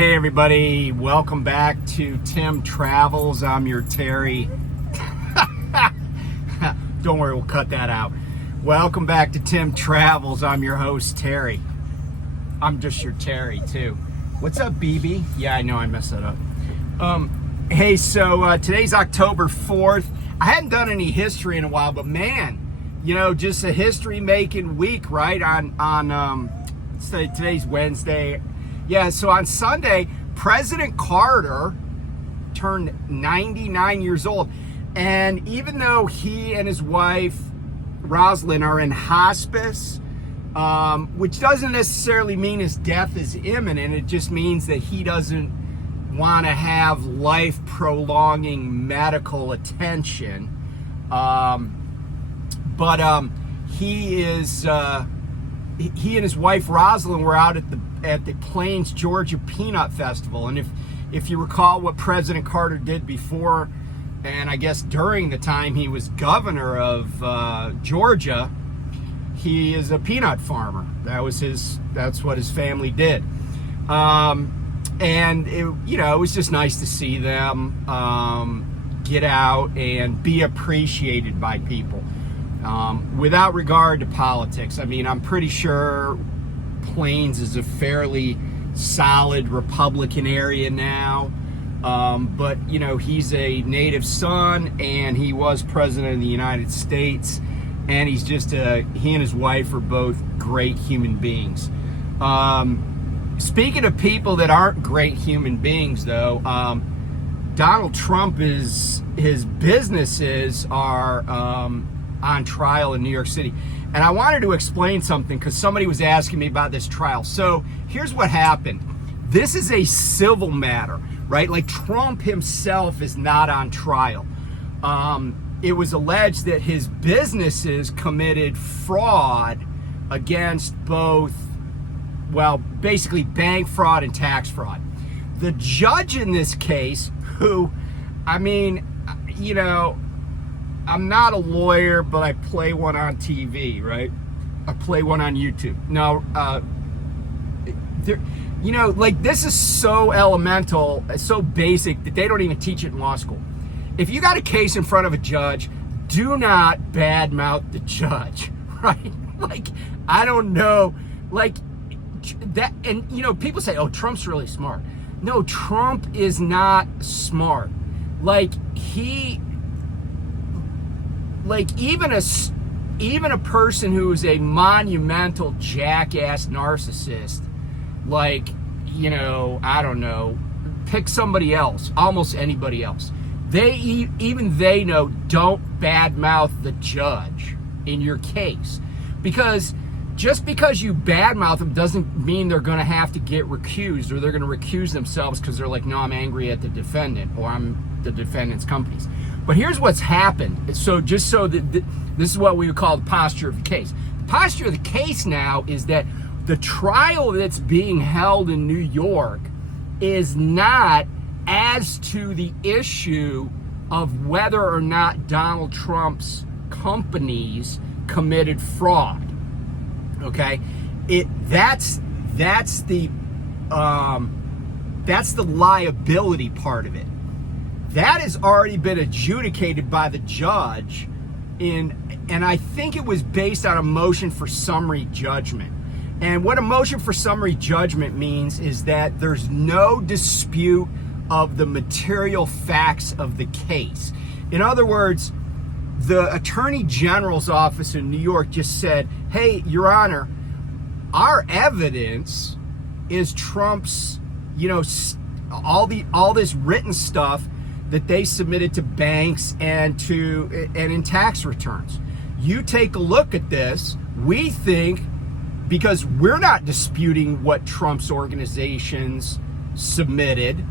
Hey everybody, welcome back to Tim Travels. I'm your Terry. Don't worry, we'll cut that out. Welcome back to Tim Travels. I'm your host, Terry. I'm just your Terry too. What's up, BB? Yeah, I know I messed that up. Hey, so today's October 4th. I hadn't done any history in a while, but man, you know, just a history-making week, right? Today's Wednesday. Yeah, so on Sunday, President Carter turned 99 years old. And even though he and his wife, Rosalind, are in hospice, which doesn't necessarily mean his death is imminent, it just means that he doesn't want to have life-prolonging medical attention. He and his wife Rosalind were out at the Plains, Georgia Peanut Festival. And if you recall what President Carter did before, and I guess during the time he was governor of Georgia, he is a peanut farmer. That's what his family did. And it was just nice to see them get out and be appreciated by people. Without regard to politics. I mean, I'm pretty sure Plains is a fairly solid Republican area now. But, you know, he's a native son and he was president of the United States. And he and his wife are both great human beings. Speaking of people that aren't great human beings, though, Donald Trump his businesses are on trial in New York City. And I wanted to explain something because somebody was asking me about this trial. So here's what happened. This is a civil matter, right? Like, Trump himself is not on trial. It was alleged that his businesses committed fraud against basically bank fraud and tax fraud. The judge in this case, I'm not a lawyer, but I play one on TV, right? I play one on YouTube. No, this is so elemental, so basic that they don't even teach it in law school. If you got a case in front of a judge, do not badmouth the judge, right? Like, I don't know, like that. And, people say, oh, Trump's really smart. No, Trump is not smart. Even a person who is a monumental jackass narcissist, I don't know, pick somebody else, almost anybody else. They know, don't badmouth the judge in your case, because just because you badmouth them doesn't mean they're going to have to get recused, or they're going to recuse themselves because they're like, no, I'm angry at the defendant, or I'm the defendant's companies. But here's what's happened. So this is what we would call the posture of the case. The posture of the case now is that the trial that's being held in New York is not as to the issue of whether or not Donald Trump's companies committed fraud. Okay, that's the liability part of it. That has already been adjudicated by the judge and I think it was based on a motion for summary judgment. And what a motion for summary judgment means is that there's no dispute of the material facts of the case. In other words, the Attorney General's office in New York just said, hey, Your Honor, our evidence is Trump's, all this written stuff that they submitted to banks and in tax returns. You take a look at this. We think, because we're not disputing what Trump's organizations submitted,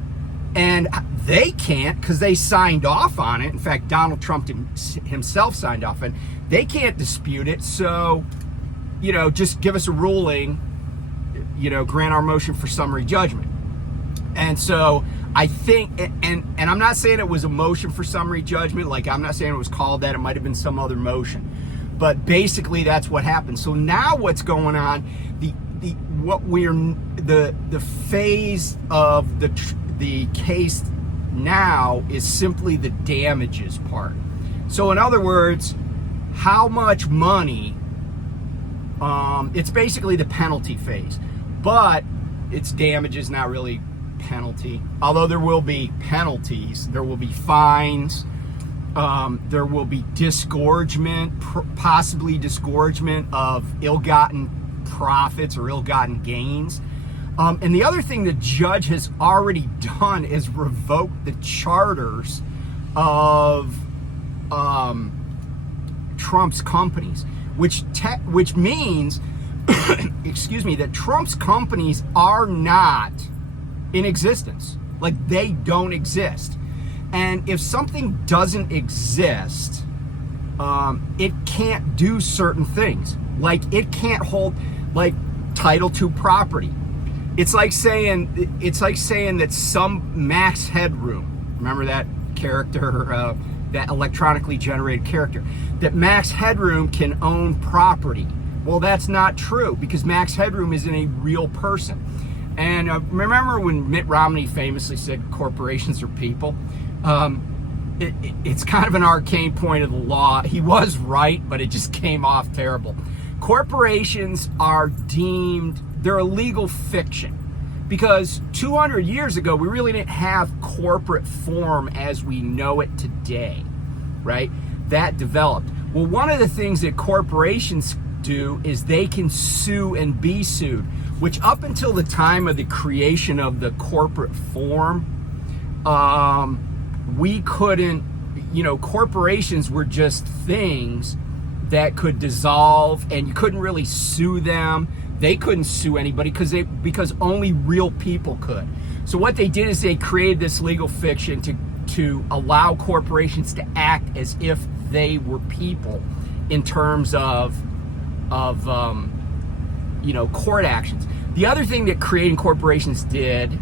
and they can't because they signed off on it. In fact, Donald Trump himself signed off on it. They can't dispute it. So, just give us a ruling, grant our motion for summary judgment. And so I think, and I'm not saying it was a motion for summary judgment, like I'm not saying it was called that, it might have been some other motion. But basically that's what happened. So now what's going on, what we're the phase of the case now is simply the damages part. So in other words, how much money, it's basically the penalty phase, but it's damages, not really penalty. Although there will be penalties, there will be fines, there will be disgorgement, possibly disgorgement of ill-gotten profits or ill-gotten gains. And the other thing the judge has already done is revoke the charters of Trump's companies, which means, excuse me, that Trump's companies are not in existence. Like, they don't exist. And if something doesn't exist, it can't do certain things. Like, it can't hold, like, title to property. It's like saying that some Max Headroom, remember that character, that electronically generated character, that Max Headroom can own property. Well, that's not true, because Max Headroom isn't a real person. And remember when Mitt Romney famously said corporations are people? It's kind of an arcane point of the law. He was right, but it just came off terrible. Corporations are deemed, they're a legal fiction, because 200 years ago, we really didn't have corporate form as we know it today, right? That developed. Well, one of the things that corporations do is they can sue and be sued, which up until the time of the creation of the corporate form, we couldn't, corporations were just things that could dissolve, and you couldn't really sue them. They couldn't sue anybody because only real people could. So what they did is they created this legal fiction to allow corporations to act as if they were people in terms of court actions. The other thing that creating corporations did,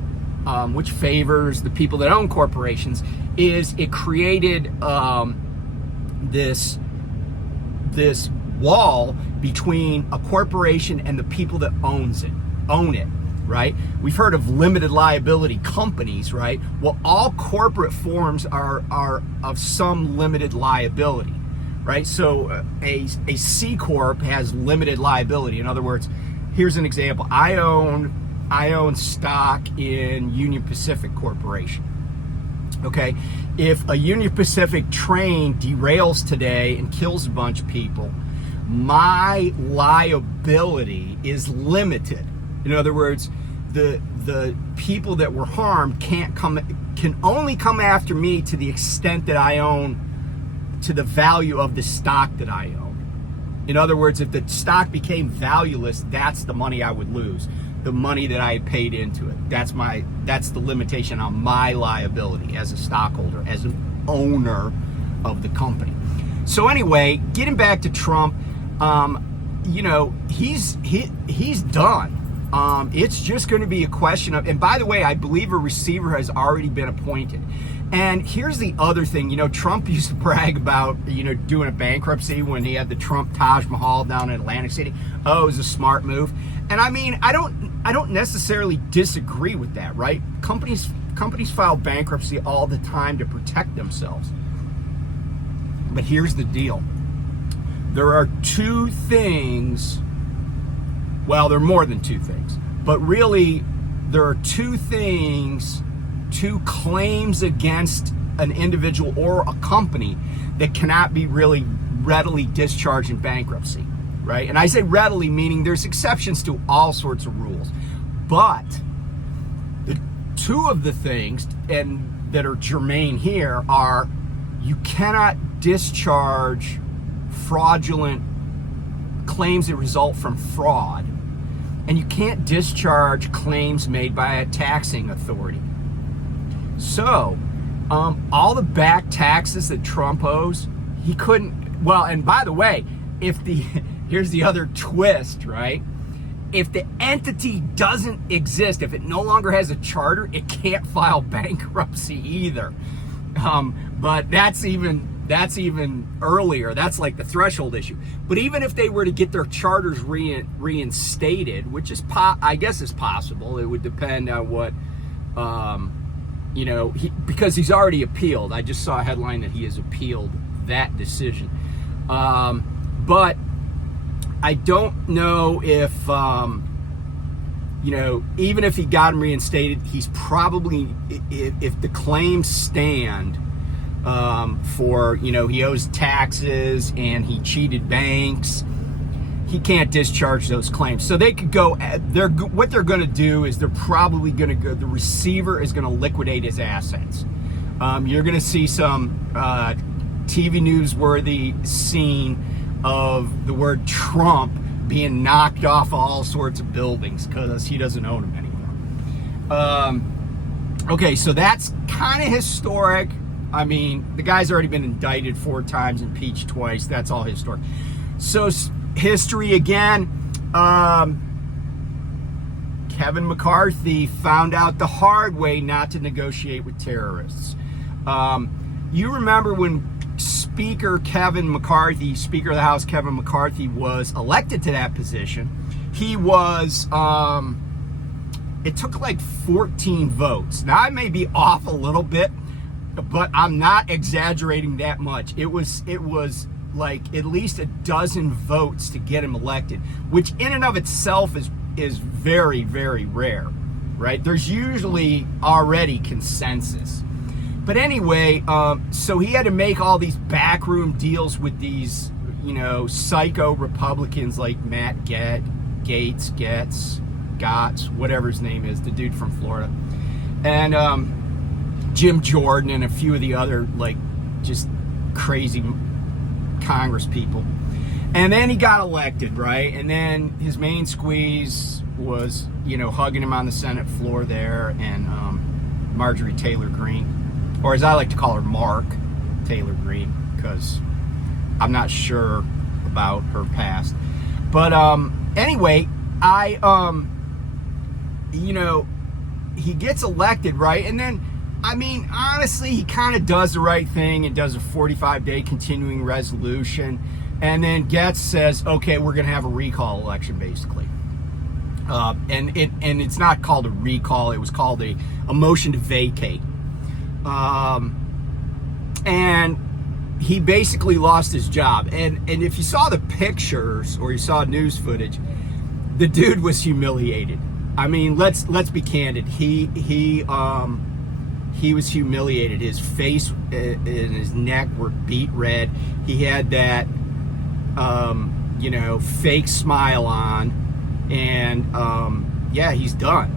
which favors the people that own corporations, is it created this wall between a corporation and the people that own it, right? We've heard of limited liability companies, right? Well, all corporate forms are of some limited liability, right? So a C Corp has limited liability. In other words, here's an example. I own stock in Union Pacific Corporation. Okay, if a Union Pacific train derails today and kills a bunch of people, my liability is limited. In other words, the people that were harmed can only come after me to the extent that I own, to the value of the stock that I own. In other words, if the stock became valueless, that's the money I would lose. The money that I paid into it. That's the limitation on my liability as a stockholder, as an owner of the company. So anyway, getting back to Trump, he's done. It's just going to be a question of, and by the way, I believe a receiver has already been appointed. And here's the other thing, Trump used to brag about, doing a bankruptcy when he had the Trump Taj Mahal down in Atlantic City. Oh, it was a smart move. And I mean, I don't necessarily disagree with that, right? Companies file bankruptcy all the time to protect themselves. But here's the deal. There are two things, well, there are more than two things, but really there are two claims against an individual or a company that cannot be really readily discharged in bankruptcy, right? And I say readily, meaning there's exceptions to all sorts of rules. But the two of the things that are germane here are, you cannot discharge fraudulent claims that result from fraud, and you can't discharge claims made by a taxing authority. So, all the back taxes that Trump owes, he couldn't, well, and by the way, here's the other twist, right? If the entity doesn't exist, if it no longer has a charter, it can't file bankruptcy either. But that's even That's even earlier. That's like the threshold issue. But even if they were to get their charters reinstated, which is I guess is possible, it would depend on what, because he's already appealed. I just saw a headline that he has appealed that decision. But I don't know if, even if he got him reinstated, he's probably, if the claims stand, for, he owes taxes and he cheated banks, he can't discharge those claims. So they could go, what they're going to do is they're probably going to go, the receiver is going to liquidate his assets. You're going to see some TV newsworthy scene of the word Trump being knocked off all sorts of buildings because he doesn't own them anymore. Okay, so that's kind of historic. I mean, the guy's already been indicted 4 times, impeached twice. That's all historic. So history again. Kevin McCarthy found out the hard way not to negotiate with terrorists. You remember when Speaker of the House Kevin McCarthy was elected to that position, he was, it took like 14 votes. Now I may be off a little bit, but I'm not exaggerating that much. It was like at least a dozen votes to get him elected, which in and of itself is very, very rare, right? There's usually already consensus. But anyway, so he had to make all these backroom deals with these, psycho Republicans like Matt Gaetz, whatever his name is, the dude from Florida, and Jim Jordan and a few of the other like just crazy Congress people. And then he got elected, right? And then his main squeeze was, hugging him on the Senate floor there, and Marjorie Taylor Greene, or as I like to call her, Mark Taylor Greene, because I'm not sure about her past. But anyway, he gets elected, right? And then, I mean, honestly, he kind of does the right thing and does a 45-day continuing resolution. And then Gaetz says, okay, we're going to have a recall election, basically. And it's not called a recall. It was called a motion to vacate. And he basically lost his job. And if you saw the pictures or you saw news footage, the dude was humiliated. I mean, let's be candid. He was humiliated. His face and his neck were beet red. He had that, fake smile on, and he's done.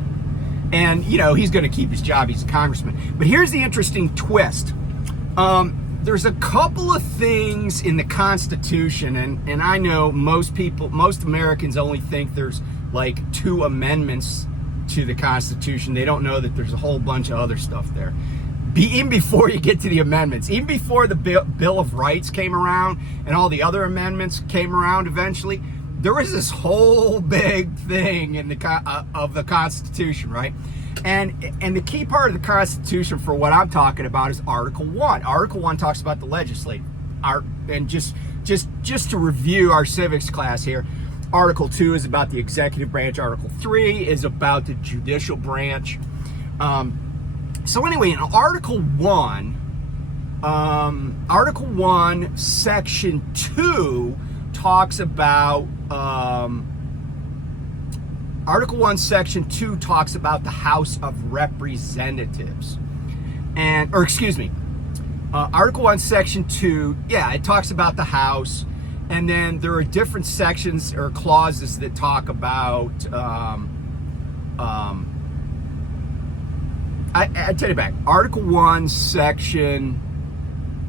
And he's going to keep his job. He's a congressman. But here's the interesting twist. There's a couple of things in the Constitution, and I know most Americans only think there's like 2 amendments to the Constitution. They don't know that there's a whole bunch of other stuff there. Even before you get to the amendments, even before the Bill of Rights came around and all the other amendments came around eventually, there was this whole big thing in of the Constitution, right? And the key part of the Constitution for what I'm talking about is Article 1. Article 1 talks about the legislative. And just to review our civics class here, Article 2 is about the executive branch. Article 3 is about the judicial branch. So anyway, in Article 1, Section 2 talks about Article 1, Section 2 talks about the House of Representatives. Article 1, Section 2, it talks about the House. And then there are different sections or clauses that talk about, I take it back. Article 1, Section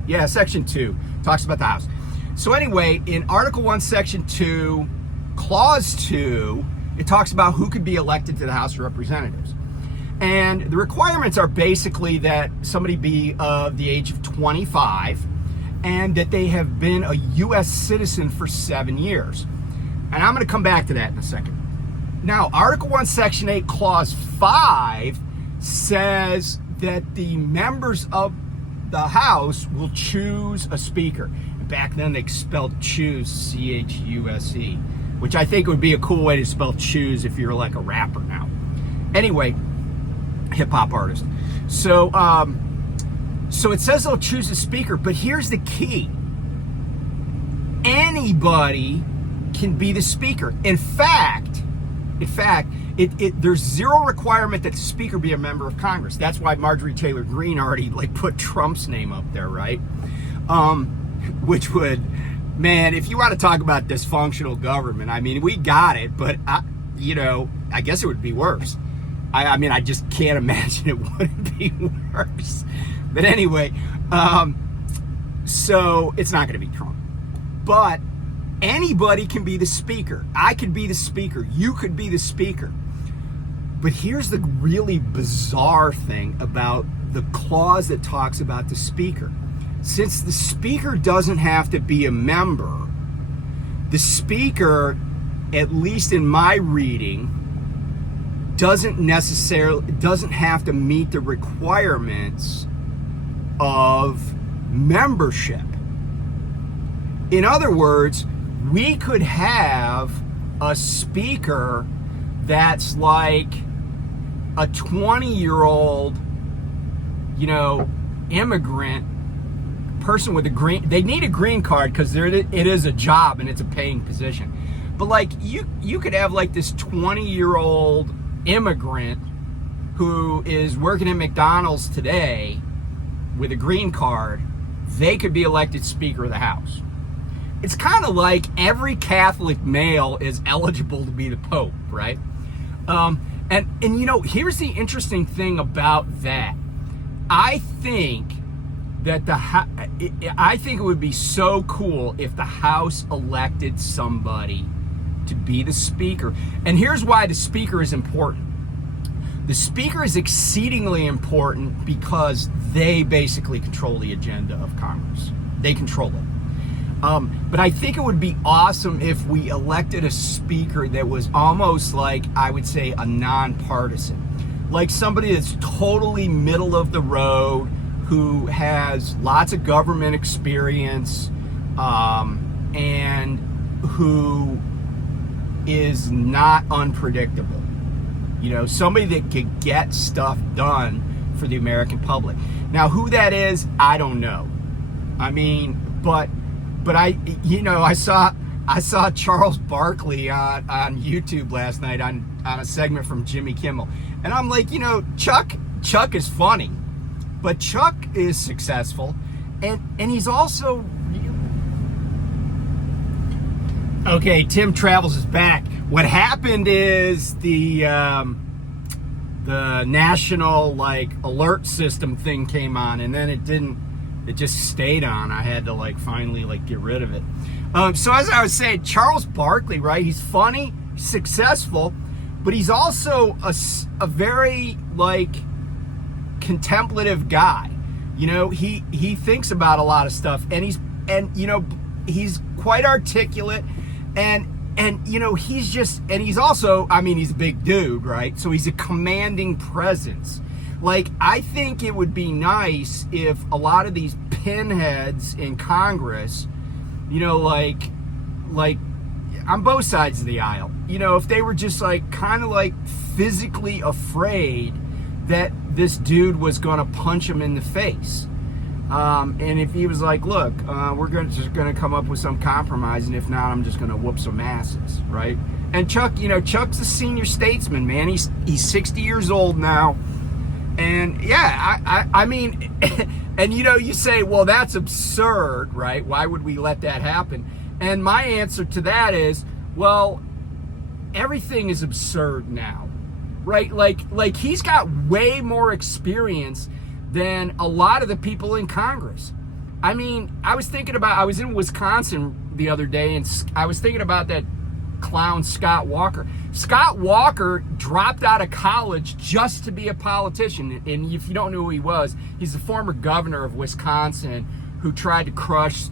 2 talks about the House. So anyway, in Article 1, Section 2, Clause 2, it talks about who could be elected to the House of Representatives. And the requirements are basically that somebody be of the age of 25 and that they have been a U.S. citizen for 7 years. And I'm going to come back to that in a second. Now, Article 1, Section 8, Clause 5 says that the members of the House will choose a speaker. Back then they spelled choose, C-H-U-S-E, which I think would be a cool way to spell choose if you're like a rapper now. Anyway, hip-hop artist. So it says they'll choose a speaker, but here's the key. Anybody can be the speaker. In fact, there's zero requirement that the speaker be a member of Congress. That's why Marjorie Taylor Greene already like put Trump's name up there, right? Which would, man, if you want to talk about dysfunctional government, I mean, we got it, but I guess it would be worse. I mean, I just can't imagine it wouldn't be worse. But anyway, so it's not going to be Trump. But anybody can be the speaker. I could be the speaker. You could be the speaker. But here's the really bizarre thing about the clause that talks about the speaker. Since the speaker doesn't have to be a member, the speaker, at least in my reading, doesn't have to meet the requirements of membership. In other words, we could have a speaker that's like a 20-year-old, immigrant person with a green. They need a green card because it is a job and it's a paying position. But like you could have like this 20-year-old immigrant who is working at McDonald's today with a green card. They could be elected Speaker of the House. It's kind of like every Catholic male is eligible to be the Pope, right? And here's the interesting thing about that. I think that I think it would be so cool if the House elected somebody to be the Speaker. And here's why the Speaker is important. The Speaker is exceedingly important because they basically control the agenda of Congress. They control it. But I think it would be awesome if we elected a speaker that was almost like, I would say, a nonpartisan. Like somebody that's totally middle of the road, who has lots of government experience, and who is not unpredictable. Somebody that could get stuff done for the American public. Now, who that is, I don't know. I mean, but I saw Charles Barkley on YouTube last night on a segment from Jimmy Kimmel, and I'm like, Chuck is funny, but Chuck is successful, and he's also okay. Tim Travels is back. What happened is the national alert system thing came on, and then it didn't. It just stayed on. I had to finally get rid of it. So as I was saying, Charles Barkley, right? He's funny, successful, but he's also a very contemplative guy. He thinks about a lot of stuff, and he's quite articulate, and he's also, he's a big dude, right? So he's a commanding presence. I think it would be nice if a lot of these pinheads in Congress, on both sides of the aisle, if they were just physically afraid that this dude was going to punch him in the face. And if he was like, look, we're just going to come up with some compromise, and if not, I'm just going to whoop some asses, right? And Chuck, Chuck's a senior statesman, man. He's 60 years old now. And yeah, I mean, and you say, well, that's absurd, right? Why would we let that happen? And my answer to that is, well, everything is absurd now, right? Like he's got way more experience than a lot of the people in Congress. I mean, I was in Wisconsin the other day, and I was thinking about that clown Scott Walker. Scott Walker dropped out of college just to be a politician. And if you don't know who he was, he's the former governor of Wisconsin who tried to crush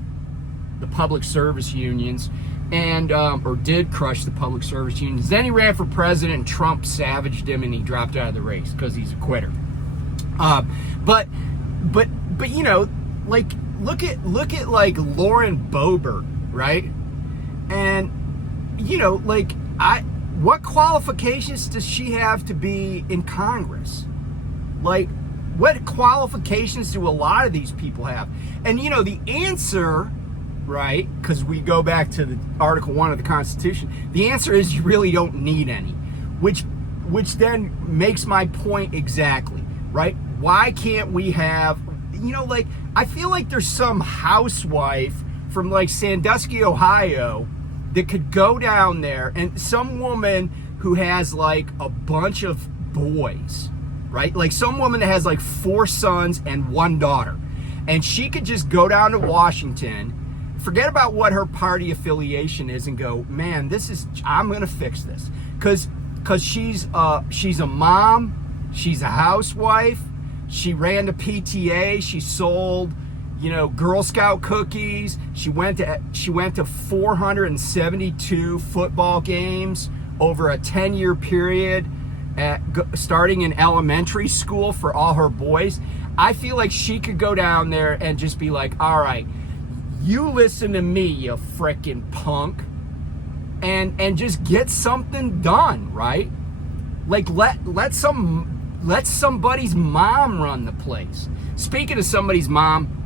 the public service unions, and or did crush the public service unions. Then he ran for president, and Trump savaged him, and he dropped out of the race because he's a quitter. But but you know, like look at like Lauren Boebert, right? And you know, like what qualifications does she have to be in Congress? Like, what qualifications do a lot of these people have? And you know, the answer, right, because we go back to the Article 1 of the Constitution, the answer is you really don't need any, which then makes my point exactly, right? Why can't we have, you know, like, I feel like there's some housewife from like Sandusky, Ohio, that could go down there, and some woman who has like a bunch of boys, right? Like some woman that has like 4 sons and 1 daughter, and she could just go down to Washington, forget about what her party affiliation is, and go, man, I'm gonna fix this, because she's a mom, she's a housewife, she ran the PTA, she sold, you know, Girl Scout cookies. She went to 472 football games over a 10-year period, starting in elementary school for all her boys. I feel like she could go down there and just be like, all right, you listen to me, you frickin' punk, and just get something done, right? Like let somebody's mom run the place. Speaking of somebody's mom,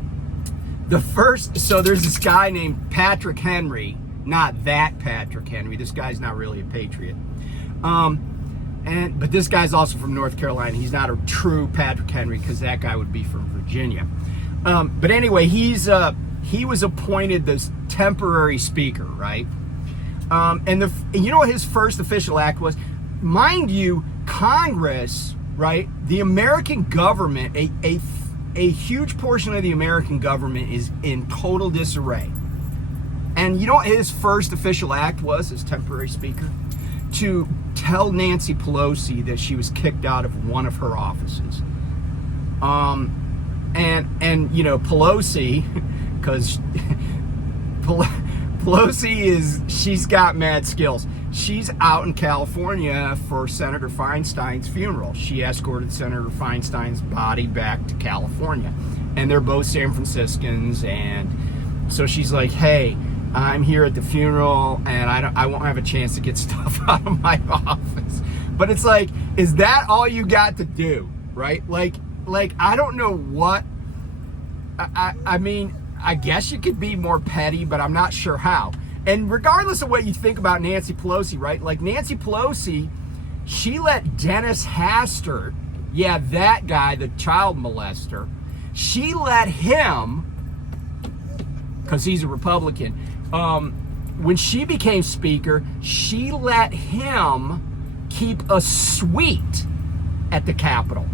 so there's this guy named Patrick Henry, not that Patrick Henry. This guy's not really a patriot. But this guy's also from North Carolina. He's not a true Patrick Henry, because that guy would be from Virginia. But anyway, he was appointed the temporary speaker, right? And you know what his first official act was? Mind you, Congress, right? The American government, a huge portion of the American government is in total disarray. And you know what his first official act was as temporary speaker? To tell Nancy Pelosi that she was kicked out of one of her offices. And you know, Pelosi, because Pelosi she's got mad skills. She's out in California for Senator Feinstein's funeral. She escorted Senator Feinstein's body back to California. And they're both San Franciscans. And so she's like, hey, I'm here at the funeral, and I won't have a chance to get stuff out of my office. But it's like, is that all you got to do, right? Like I don't know what, I mean, I guess you could be more petty, but I'm not sure how. And regardless of what you think about Nancy Pelosi, right? Like Nancy Pelosi, she let Dennis Hastert, yeah, that guy, the child molester, she let him, because he's a Republican, when she became speaker, she let him keep a suite at the Capitol.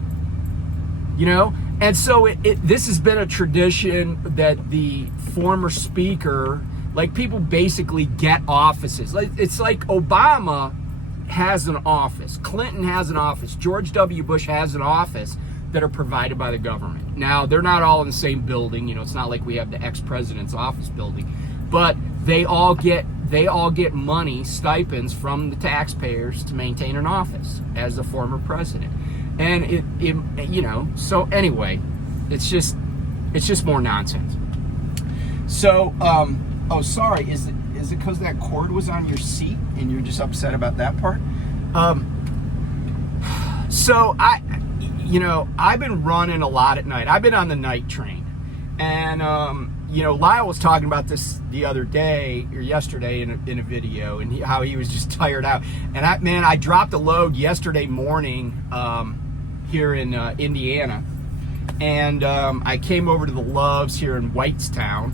You know? And so this has been a tradition that the former speaker, like, people basically get offices. Like, it's like Obama has an office, Clinton has an office, George W. Bush has an office that are provided by the government. Now, they're not all in the same building. You know, it's not like we have the ex-president's office building, but they all get money, stipends from the taxpayers to maintain an office as a former president. And it you know, so anyway, it's just more nonsense. So, oh, sorry, is it because that cord was on your seat and you're just upset about that part? So I've been running a lot at night. I've been on the night train, and you know, Lyle was talking about this the other day or yesterday in a video, and how he was just tired out. And I dropped a load yesterday morning here in Indiana, and I came over to the Loves here in Whitestown,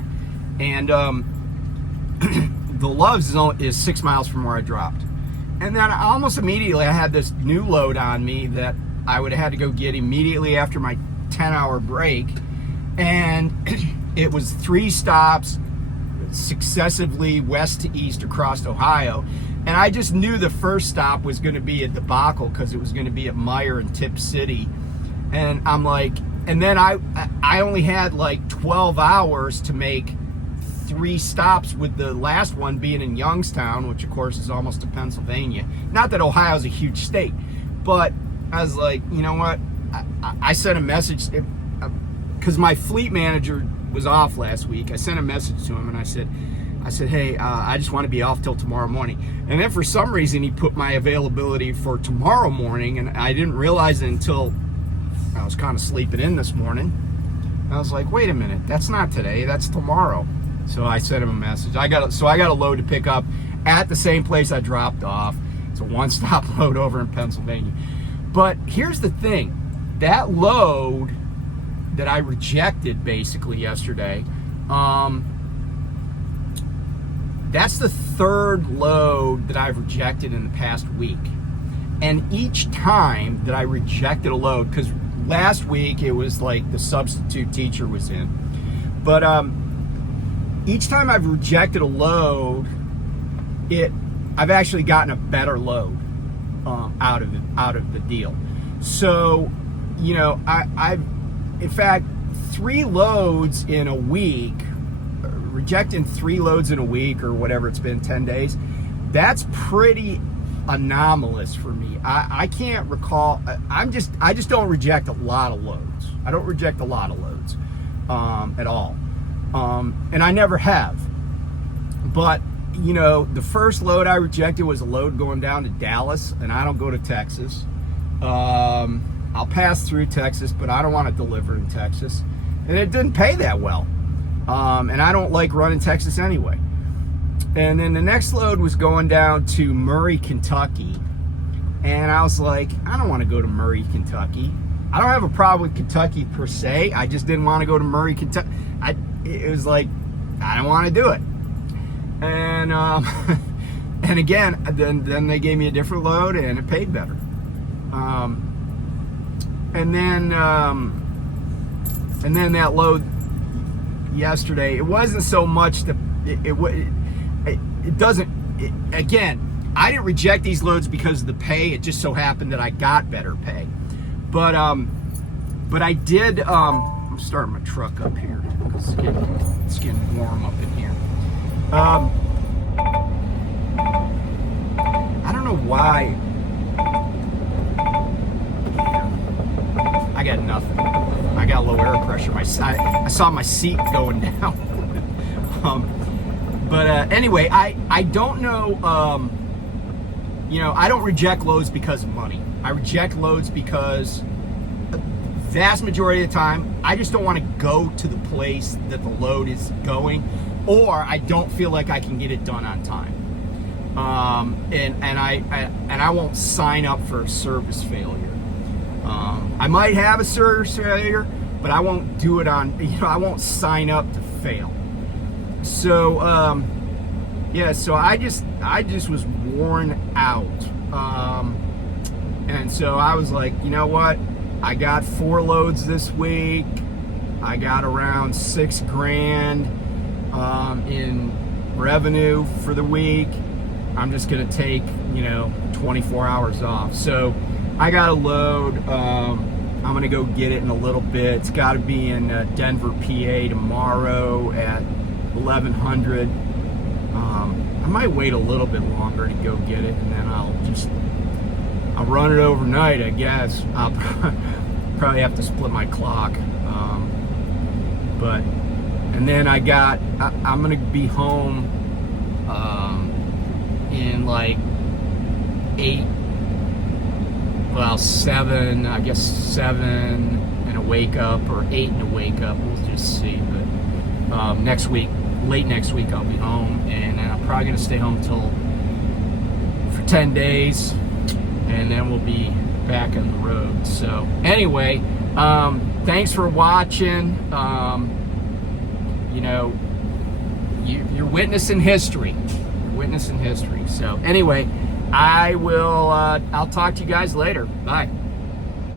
and the Loves is 6 miles from where I dropped. And then almost immediately I had this new load on me that I would have had to go get immediately after my 10-hour break. And it was 3 stops successively west to east across Ohio. And I just knew the first stop was going to be a debacle, because it was going to be at Meyer and Tip City. And I'm like, and then I only had like 12 hours to make 3 stops, with the last one being in Youngstown, which of course is almost to Pennsylvania. Not that Ohio's a huge state, but I was like, you know what? I sent a message, because my fleet manager was off last week. I sent a message to him and I said, hey, I just want to be off till tomorrow morning. And then for some reason he put my availability for tomorrow morning, and I didn't realize it until I was kind of sleeping in this morning. I was like, wait a minute, that's not today, that's tomorrow. So I sent him a message. I got a load to pick up at the same place I dropped off. It's a one-stop load over in Pennsylvania. But here's the thing, that load that I rejected basically yesterday, that's the third load that I've rejected in the past week. And each time that I rejected a load, because last week it was like the substitute teacher was in, but each time I've rejected a load, I've actually gotten a better load out of the deal. So, you know, I've in fact 3 loads in a week, rejecting 3 loads in a week or whatever it's been, 10 days. That's pretty anomalous for me. I can't recall. I just don't reject a lot of loads. I don't reject a lot of loads at all, and I never have. But you know, the first load I rejected was a load going down to Dallas, and I don't go to Texas. I'll pass through Texas, but I don't want to deliver in Texas, and it didn't pay that well. And I don't like running Texas anyway. And then the next load was going down to Murray, Kentucky. And I was like, I don't want to go to Murray, Kentucky. I don't have a problem with Kentucky per se. I just didn't want to go to Murray, Kentucky. It was like, I don't want to do it. And and again, then they gave me a different load and it paid better. And then that load yesterday, it wasn't so much again, I didn't reject these loads because of the pay. It just so happened that I got better pay. But I did, I'm starting my truck up here because it's getting warm up in here. I don't know why. I got nothing. I got low air pressure. I saw my seat going down. But anyway, I don't know. You know, I don't reject loads because of money. I reject loads because the vast majority of the time, I just don't want to go to the place that the load is going, or I don't feel like I can get it done on time. And I won't sign up for a service failure. I might have a service failure, but I won't do it on, you know, I won't sign up to fail. So, yeah, so I just was worn out. And so I was like, you know what? I got 4 loads this week. I got around $6,000 in revenue for the week. I'm just gonna take, you know, 24 hours off. So I got a load. I'm gonna go get it in a little bit. It's got to be in Denver, PA tomorrow at 1100. I might wait a little bit longer to go get it, and then I'll run it overnight, I guess. I'll probably have to split my clock. And then I'm gonna be home in like 7, I guess 7 and a wake up, or 8 and a wake up, we'll just see. But next week, late next week, I'll be home, and I'm probably gonna stay home for 10 days, and then we'll be back on the road. So anyway, thanks for watching. You know, you're witnessing history. You're witnessing history. So anyway, I'll talk to you guys later. Bye.